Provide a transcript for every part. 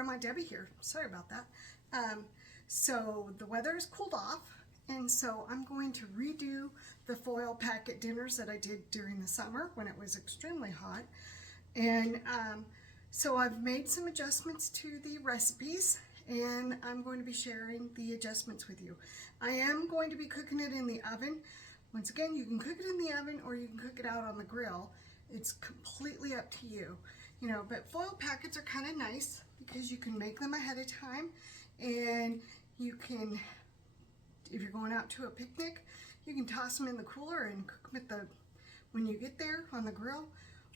Grandma Debbie here. Sorry about that. So the weather has cooled off, and so I'm going to redo the foil packet dinners that I did during the summer when it was extremely hot. And so I've made some adjustments to the recipes, and I'm going to be sharing the adjustments with you. I am going to be cooking it in the oven. Once again, you can cook it in the oven or you can cook it out on the grill. It's completely up to you. You know, but foil packets are kind of nice because you can make them ahead of time, and you can, if you're going out to a picnic, you can toss them in the cooler and cook them when you get there on the grill.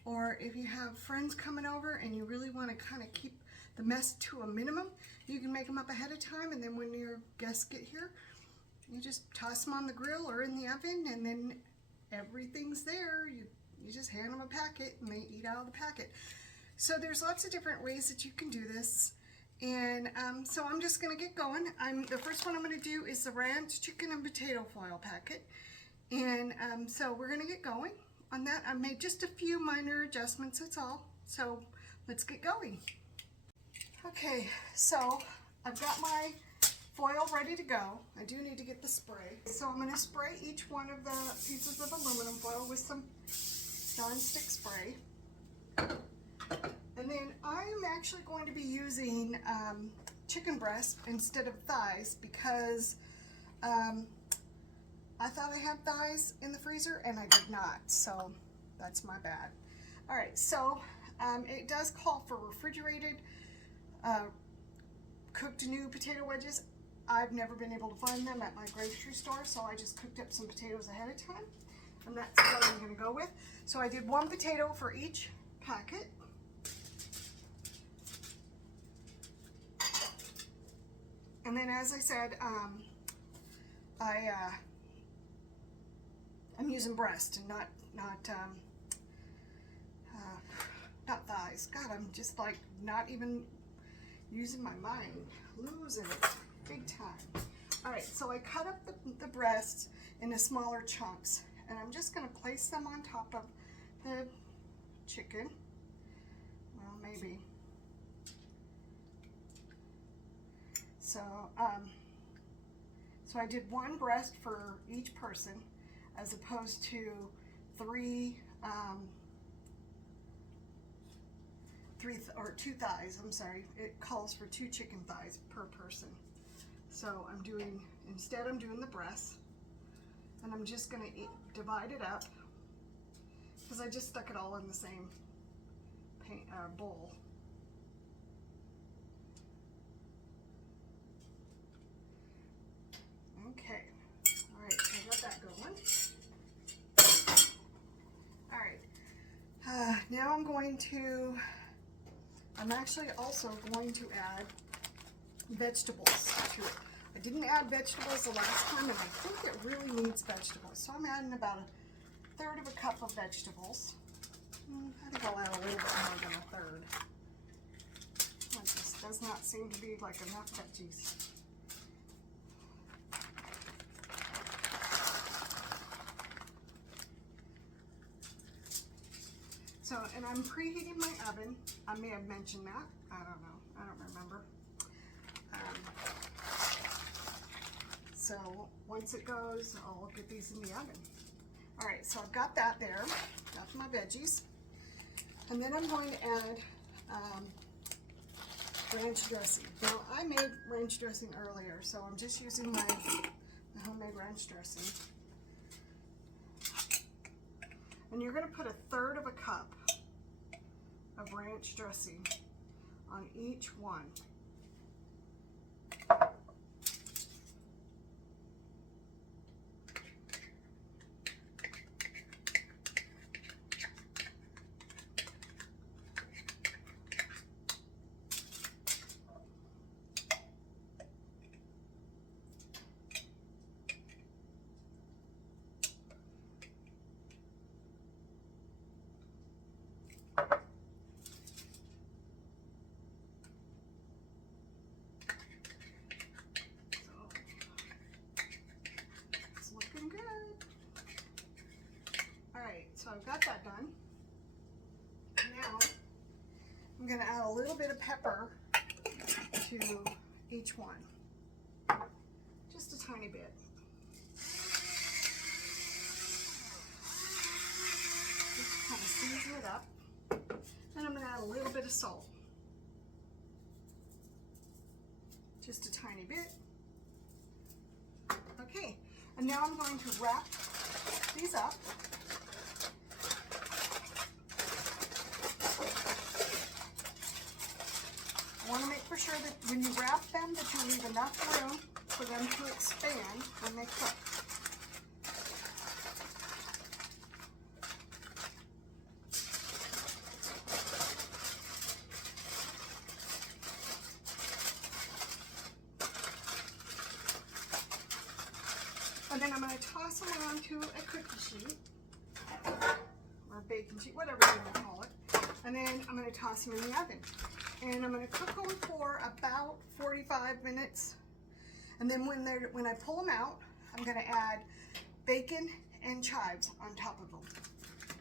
Or if you have friends coming over and you really want to kind of keep the mess to a minimum, you can make them up ahead of time, and then when your guests get here, you just toss them on the grill or in the oven, and then everything's there. You just hand them a packet and they eat out of the packet. So there's lots of different ways that you can do this, and so I'm just going to get going. The first one I'm going to do is the ranch chicken and potato foil packet, and so we're going to get going on that. I made just a few minor adjustments, that's all. So let's get going. Okay, so I've got my foil ready to go. I do need to get the spray. So I'm going to spray each one of the pieces of aluminum foil with some nonstick spray. And then I'm actually going to be using chicken breast instead of thighs because I thought I had thighs in the freezer and I did not, so that's my bad. All right, so it does call for refrigerated cooked new potato wedges. I've never been able to find them at my grocery store, so I just cooked up some potatoes ahead of time, and that's what I'm going to go with. So I did one potato for each packet. And then, as I said, I'm using breast and not thighs. God, I'm just like not even using my mind, losing it big time. All right, so I cut up the breasts into smaller chunks, and I'm just going to place them on top of the chicken. Well, maybe. So, so I did one breast for each person, as opposed to three or two thighs. I'm sorry. It calls for 2 chicken thighs per person. So instead I'm doing the breast, and I'm just going to divide it up because I just stuck it all in the same bowl. Okay, all right, so I got that going. All right, now I'm actually also going to add vegetables to it. I didn't add vegetables the last time, and I think it really needs vegetables. So I'm adding about 1/3 of a cup of vegetables. I think I'll add a little bit more than 1/3. That just does not seem to be like enough veggies. So, and I'm preheating my oven. I may have mentioned that. I don't know. I don't remember. So once it goes, I'll get these in the oven. All right, so I've got that there. Got my veggies. And then I'm going to add ranch dressing. Now, I made ranch dressing earlier, so I'm just using my homemade ranch dressing. And you're going to put 1/3 of a cup of ranch dressing on each one. So I've got that done. Now I'm going to add a little bit of pepper to each one. Just a tiny bit. Just kind of season it up. And I'm going to add a little bit of salt. Just a tiny bit. Okay, and now I'm going to wrap these up. I want to make for sure that when you wrap them that you leave enough room for them to expand when they cook. And then I'm going to toss them onto a cookie sheet or baking sheet, whatever you want to call it. And then I'm going to toss them in the oven. And I'm going to cook them for about 45 minutes. And then when I pull them out, I'm going to add bacon and chives on top of them.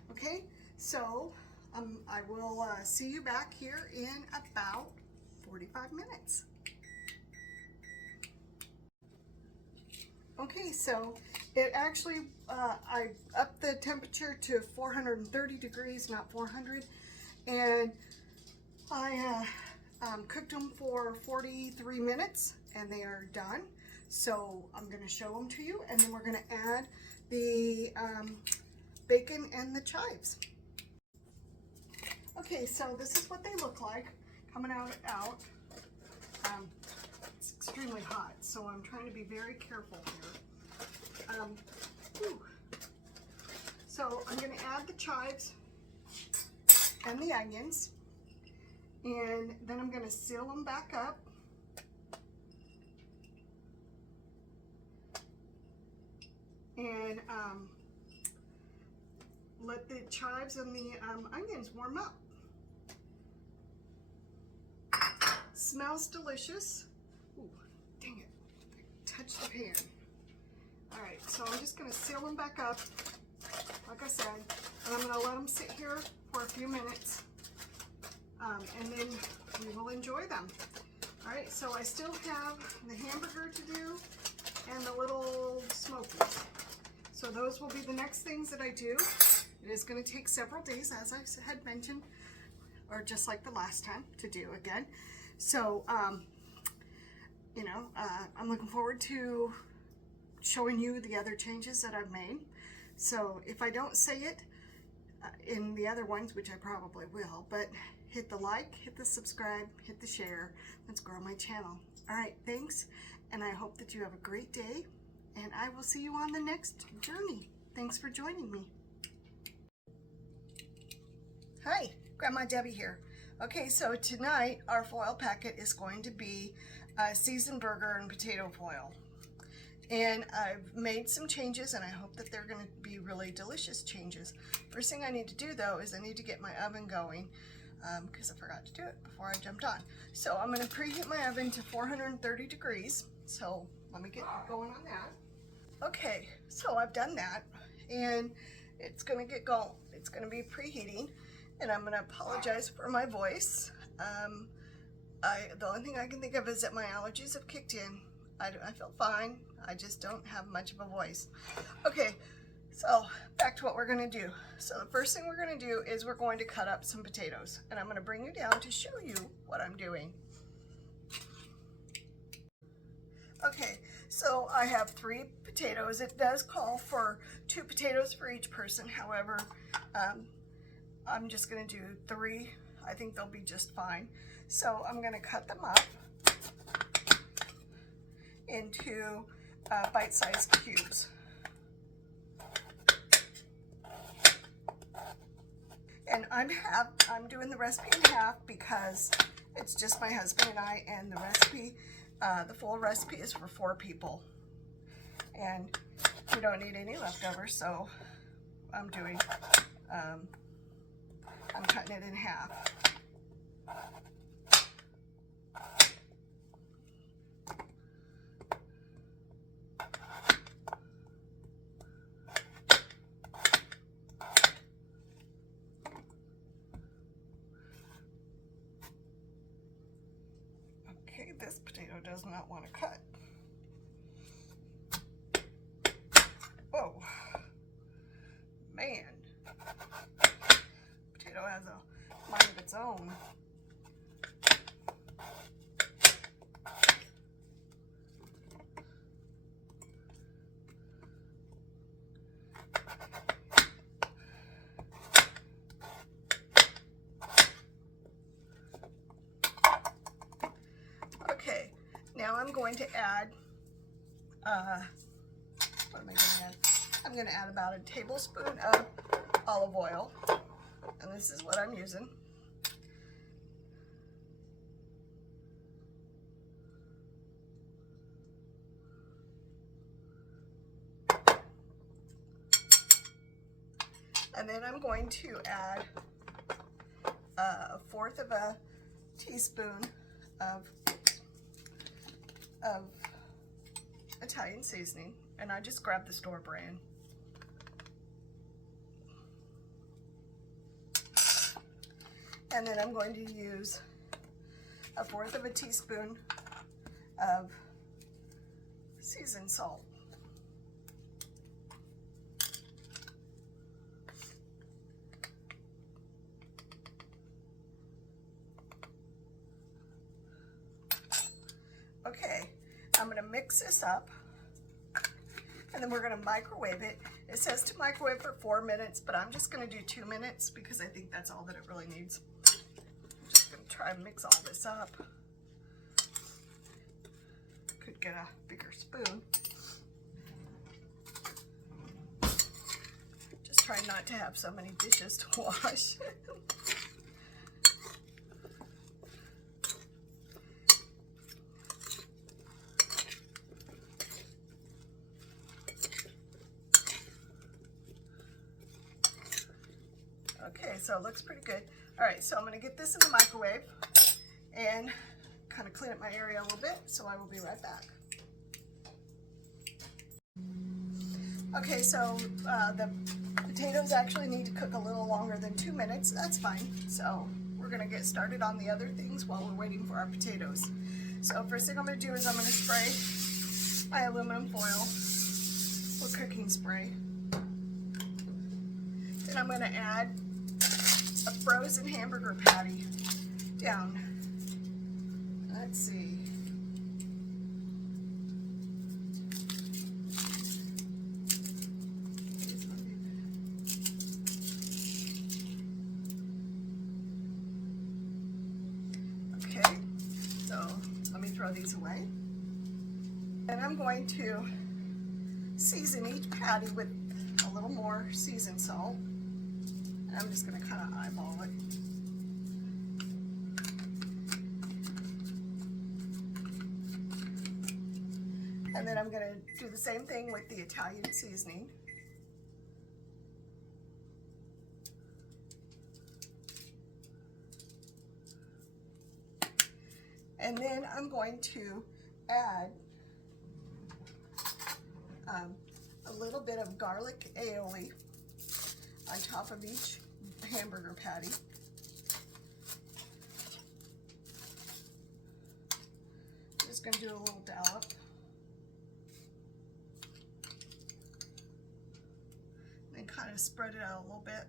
Okay, so I will see you back here in about 45 minutes. Okay, so it actually, I upped the temperature to 430 degrees, not 400, and I cooked them for 43 minutes, and they are done. So I'm going to show them to you, and then we're going to add the bacon and the chives. Okay, so this is what they look like coming out. It's extremely hot, so I'm trying to be very careful here. So I'm going to add the chives and the onions, and then I'm going to seal them back up. And let the chives and the onions warm up. Smells delicious. Ooh, dang it, I touched the pan. All right, so I'm just gonna seal them back up, like I said, and I'm gonna let them sit here for a few minutes, and then we will enjoy them. All right, so I still have the hamburger to do and the little smokies. So those will be the next things that I do. It is gonna take several days, as I had mentioned, or just like the last time, to do again. So, you know, I'm looking forward to showing you the other changes that I've made. So if I don't say it in the other ones, which I probably will, but hit the like, hit the subscribe, hit the share. Let's grow my channel. All right, thanks, and I hope that you have a great day, and I will see you on the next journey. Thanks for joining me. Hi, Grandma Debbie here. Okay, so tonight our foil packet is going to be seasoned burger and potato foil. And I've made some changes, and I hope that they're going to be really delicious changes. First thing I need to do though is I need to get my oven going, because I forgot to do it before I jumped on. So I'm going to preheat my oven to 430 degrees. So let me get going on that. Okay, so I've done that, and it's going to get going. It's going to be preheating. And I'm going to apologize for my voice. The only thing I can think of is that my allergies have kicked in. I feel fine. I just don't have much of a voice. Okay, so back to what we're going to do. So the first thing we're going to do is we're going to cut up some potatoes. And I'm going to bring you down to show you what I'm doing. Okay, so I have 3 potatoes. It does call for 2 potatoes for each person. However, I'm just going to do 3. I think they'll be just fine. So I'm going to cut them up into bite-sized cubes. And I'm doing the recipe in half because it's just my husband and I, and the recipe, the full recipe is for 4 people. And we don't need any leftovers, so I'm cutting it in half. Okay, this potato does not want to cut. Whoa, man, potato has a mind of its own. Okay, now I'm going to add, what am I going to add? I'm going to add about a tablespoon of olive oil, and this is what I'm using. And then I'm going to add a fourth of a teaspoon of Italian seasoning, and I just grabbed the store brand. And then I'm going to use a fourth of a teaspoon of seasoned salt. Okay, I'm going to mix this up, and then we're going to microwave it. It says to microwave for 4 minutes, but I'm just going to do 2 minutes because I think that's all that it really needs. I'm just going to try and mix all this up. Could get a bigger spoon. Just try not to have so many dishes to wash. Okay, so it looks pretty good. All right, so I'm going to get this in the microwave and kind of clean up my area a little bit, so I will be right back. Okay, so the potatoes actually need to cook a little longer than 2 minutes. That's fine. So we're going to get started on the other things while we're waiting for our potatoes. So first thing I'm going to do is I'm going to spray my aluminum foil with cooking spray. Then I'm going to add a frozen hamburger patty down. Let's see. Okay, so let me throw these away. And I'm going to season each patty with a little more seasoned salt. And I'm just going to kind of eyeball it. And then I'm going to do the same thing with the Italian seasoning. And then I'm going to add a little bit of garlic aioli on top of each hamburger patty. I'm just going to do a little dollop. And kind of spread it out a little bit.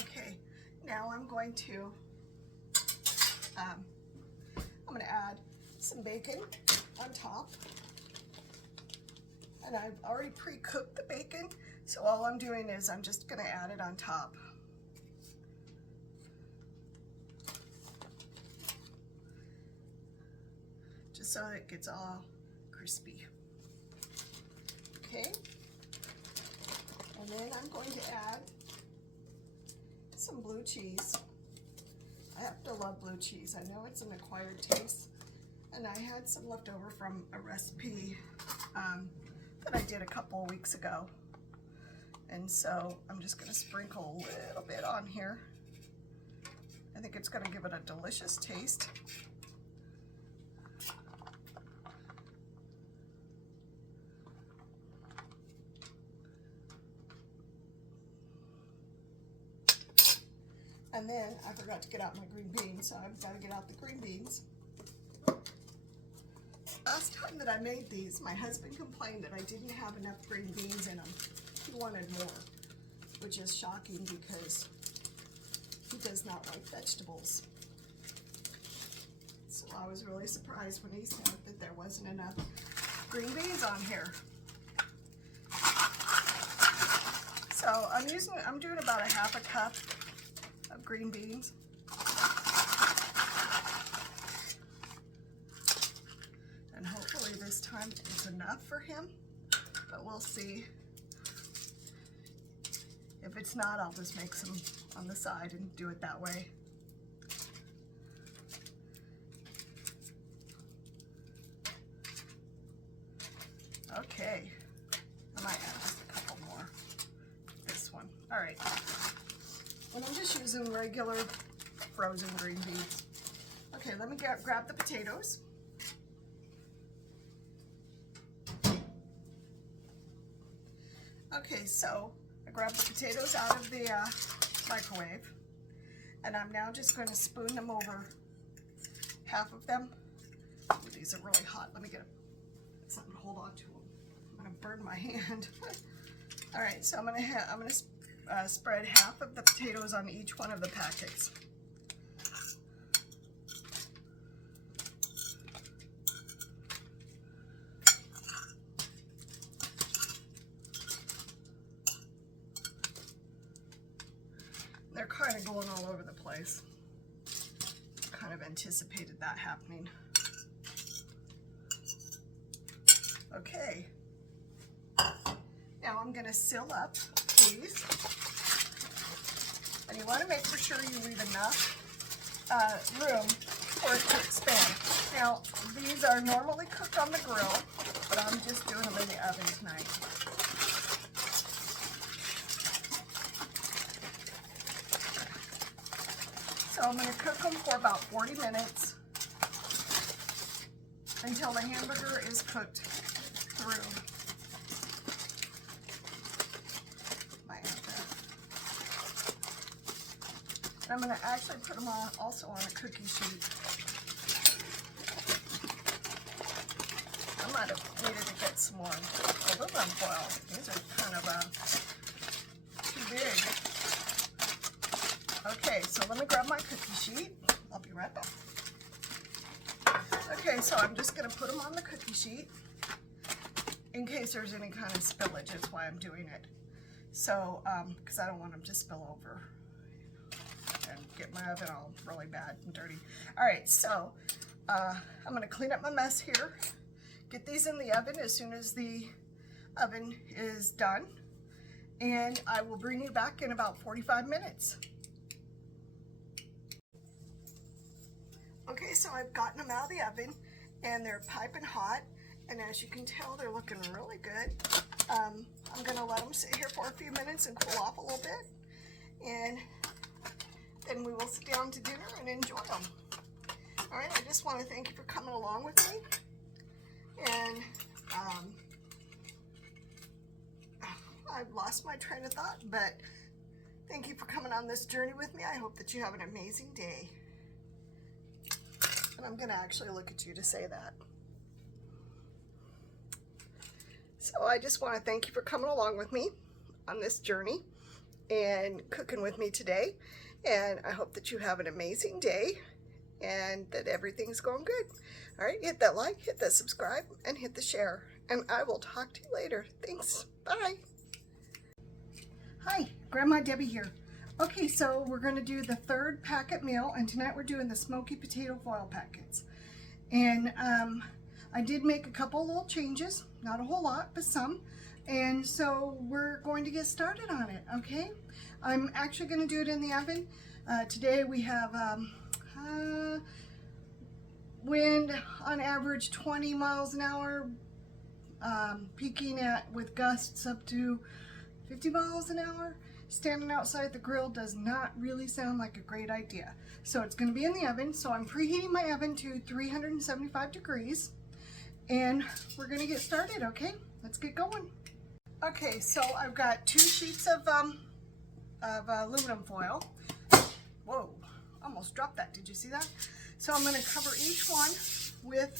Okay, now I'm going to add some bacon on top, and I've already pre-cooked the bacon, so all I'm doing is I'm just going to add it on top. Just so it gets all crispy. Okay, and then I'm going to add some blue cheese. I have to love blue cheese. I know it's an acquired taste, and I had some left over from a recipe that I did a couple of weeks ago. And so I'm just going to sprinkle a little bit on here. I think it's going to give it a delicious taste. And then I forgot to get out my green beans, so I've got to get out the green beans. Last time that I made these, my husband complained that I didn't have enough green beans in them. He wanted more, which is shocking because he does not like vegetables. So I was really surprised when he said that there wasn't enough green beans on here. So I'm doing about a half a cup of green beans. And hopefully this time it's enough for him, but we'll see. If it's not, I'll just make some on the side and do it that way. Okay, I might add just a couple more. This one. All right. And I'm just using regular frozen green beans. Okay, let me grab the potatoes. Okay, so I grabbed the potatoes out of the microwave, and I'm now just going to spoon them over, half of them. Ooh, these are really hot. Let me get something to hold on to them. I'm going to burn my hand. All right, so I'm going to spread half of the potatoes on each one of the packets. They're kind of going all over the place. Kind of anticipated that happening. Okay. Now I'm going to seal up these. And you want to make for sure you leave enough room for it to expand. Now, these are normally cooked on the grill, but I'm just doing them in the oven tonight. So I'm going to cook them for about 40 minutes until the hamburger is cooked through. And I'm going to actually put them also on a cookie sheet. I might have needed to get some more aluminum foil. These are kind of too big. Okay, so let me grab my cookie sheet. I'll be right back. Okay, so I'm just going to put them on the cookie sheet in case there's any kind of spillage. That's why I'm doing it. So, because I don't want them to spill over and get my oven all really bad and dirty. All right, so I'm going to clean up my mess here. Get these in the oven as soon as the oven is done. And I will bring you back in about 45 minutes. Okay, so I've gotten them out of the oven and they're piping hot, and as you can tell, they're looking really good. I'm going to let them sit here for a few minutes and cool off a little bit, and then we will sit down to dinner and enjoy them. All right, I just want to thank you for coming along with me, and I've lost my train of thought, but thank you for coming on this journey with me. I hope that you have an amazing day. And I'm going to actually look at you to say that. So I just want to thank you for coming along with me on this journey and cooking with me today. And I hope that you have an amazing day and that everything's going good. All right, hit that like, hit that subscribe, and hit the share. And I will talk to you later. Thanks. Bye. Hi, Grandma Debbie here. Okay, so we're going to do the third packet meal, and tonight we're doing the smoky potato foil packets. And I did make a couple little changes, not a whole lot, but some. And so we're going to get started on it, okay? I'm actually going to do it in the oven. Today we have wind on average 20 miles an hour, peaking with gusts up to 50 miles an hour, standing outside the grill does not really sound like a great idea. So it's going to be in the oven. So I'm preheating my oven to 375 degrees. And we're going to get started, okay? Let's get going. Okay, so I've got 2 sheets of aluminum foil. Whoa, almost dropped that. Did you see that? So I'm going to cover each one with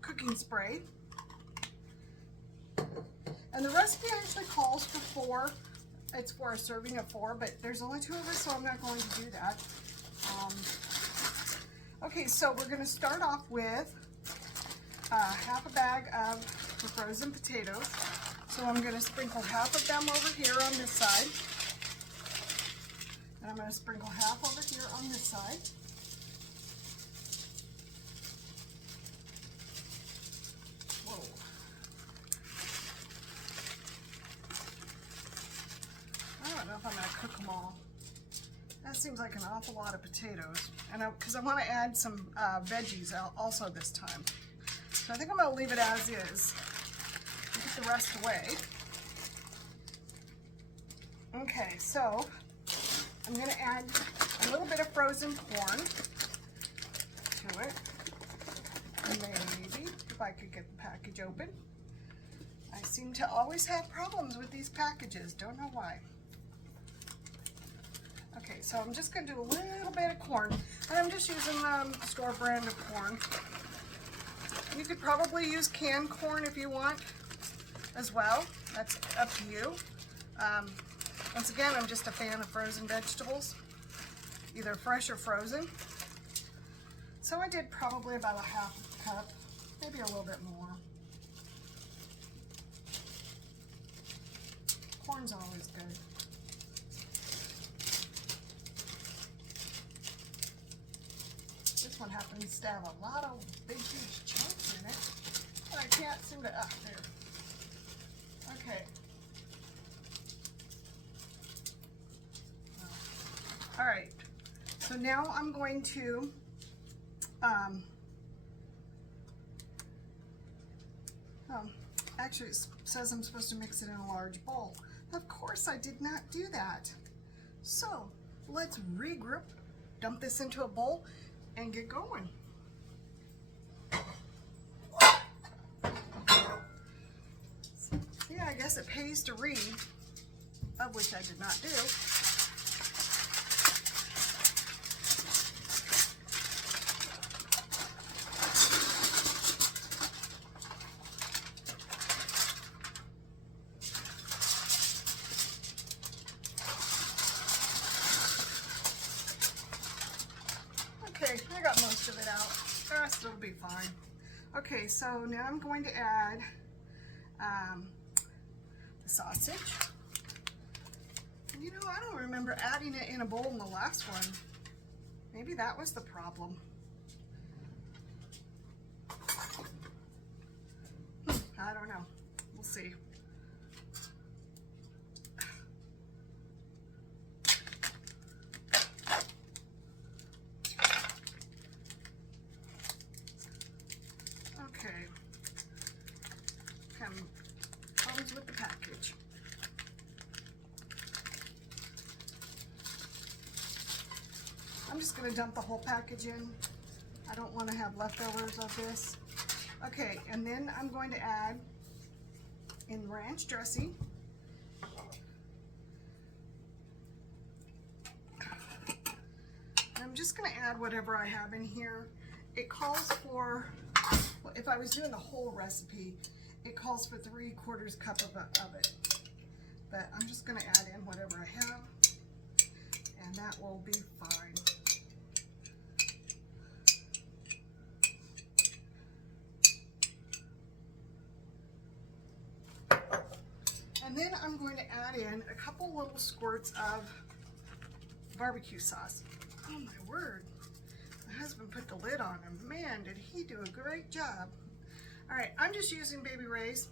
cooking spray. And the recipe actually calls for 4. It's for a serving of 4, but there's only 2 of us, so I'm not going to do that. Okay, so we're going to start off with half a bag of the frozen potatoes. So I'm going to sprinkle half of them over here on this side. And I'm going to sprinkle half over here on this side. Whoa. I don't know if I'm going to cook them all. That seems like an awful lot of potatoes. And because I want to add some veggies also this time. So I think I'm going to leave it as is. Get the rest away. Okay, so I'm going to add a little bit of frozen corn to it. Maybe, if I could get the package open. I seem to always have problems with these packages. Don't know why. Okay, so I'm just going to do a little bit of corn. And I'm just using store brand of corn. You could probably use canned corn if you want as well. That's up to you. Once again, I'm just a fan of frozen vegetables, either fresh or frozen. So I did probably about a half cup, maybe a little bit more. Corn's always good. This one happens to have a lot of big, huge chunks in it, but I can't seem to, there. Okay. All right, so now I'm going to actually it says I'm supposed to mix it in a large bowl. Of course I did not do that. So let's regroup, dump this into a bowl, and get going. Yeah, I guess it pays to read, of which I did not do. Okay, I got most of it out. The rest will be fine. Okay, so now I'm going to add the sausage. You know, I don't remember adding it in a bowl in the last one. Maybe that was the problem. I don't know. We'll see. Okay. Comes with the package. I'm just going to dump the whole package in. I don't want to have leftovers of this. Okay, and then I'm going to add in ranch dressing. And I'm just going to add whatever I have in here. It calls for, well, if I was doing the whole recipe, it calls for 3/4 cup of it. But I'm just going to add in whatever I have, and that will be fine. And then I'm going to add in a couple little squirts of barbecue sauce. Oh my word. My husband put the lid on and man, did he do a great job. All right, I'm just using Baby Ray's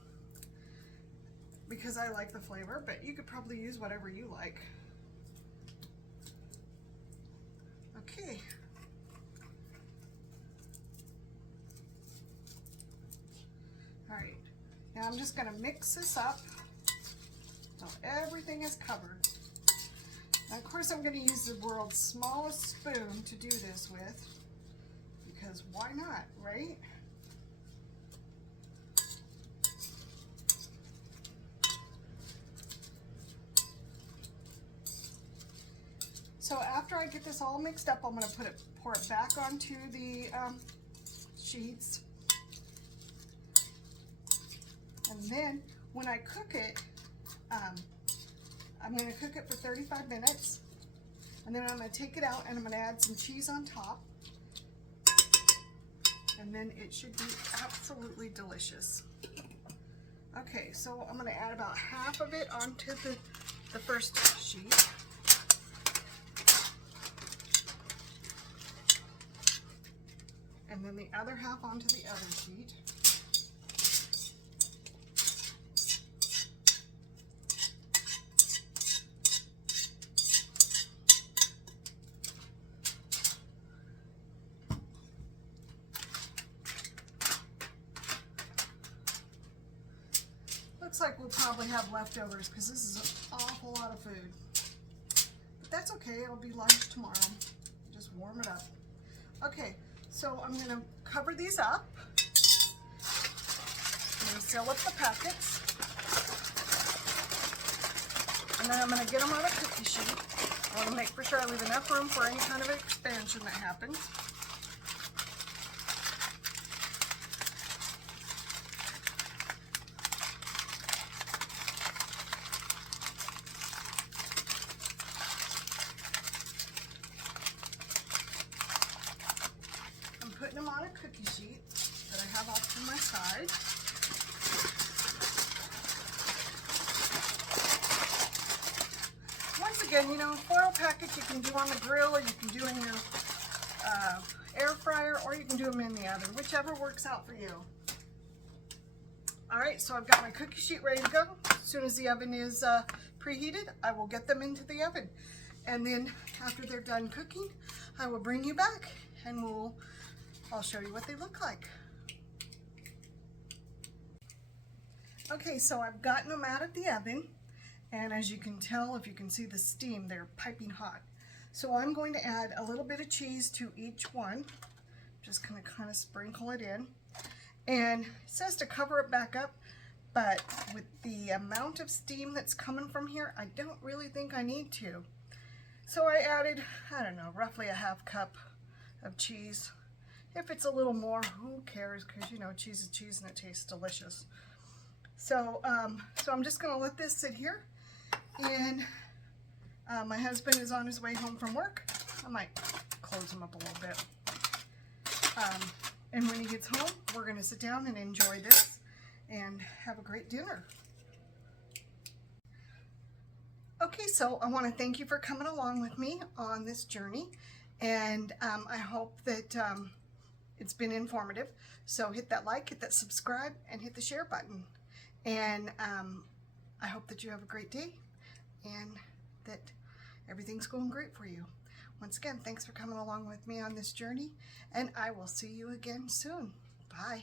because I like the flavor, but you could probably use whatever you like. Okay. All right, Now I'm just going to mix this up so everything is covered. Now, of course, I'm going to use the world's smallest spoon to do this with, because why not, right? So after I get this all mixed up, I'm going to pour it back onto the sheets. And then when I cook it, I'm going to cook it for 35 minutes. And then I'm going to take it out and I'm going to add some cheese on top. And then it should be absolutely delicious. Okay, so I'm going to add about half of it onto the first sheet. And then the other half onto the other sheet. Looks like we'll probably have leftovers because this is an awful lot of food. But that's okay, it'll be lunch tomorrow. Just warm it up. Okay, so I'm going to cover these up. I'm going to seal up the packets. And then I'm going to get them on a cookie sheet. I want to make for sure I leave enough room for any kind of expansion that happens. Putting them on a cookie sheet that I have off to my side. Once again, you know, foil packets you can do on the grill, or you can do in your air fryer, or you can do them in the oven, whichever works out for you. Alright, so I've got my cookie sheet ready to go. As soon as the oven is preheated, I will get them into the oven. And then after they're done cooking, I will bring you back and I'll show you what they look like. Okay, so I've gotten them out of the oven, and as you can tell, if you can see the steam, they're piping hot. So I'm going to add a little bit of cheese to each one. Just going to kind of sprinkle it in. And it says to cover it back up, but with the amount of steam that's coming from here, I don't really think I need to. So I added, I don't know, roughly a half cup of cheese. If it's a little more, who cares? Because you know, cheese is cheese and it tastes delicious. So, so I'm just going to let this sit here. And my husband is on his way home from work. I might close him up a little bit. And when he gets home, we're going to sit down and enjoy this and have a great dinner. Okay, so I want to thank you for coming along with me on this journey. And I hope that it's been informative. So hit that like, hit that subscribe, and hit the share button. And I hope that you have a great day and that everything's going great for you. Once again, thanks for coming along with me on this journey, and I will see you again soon. Bye.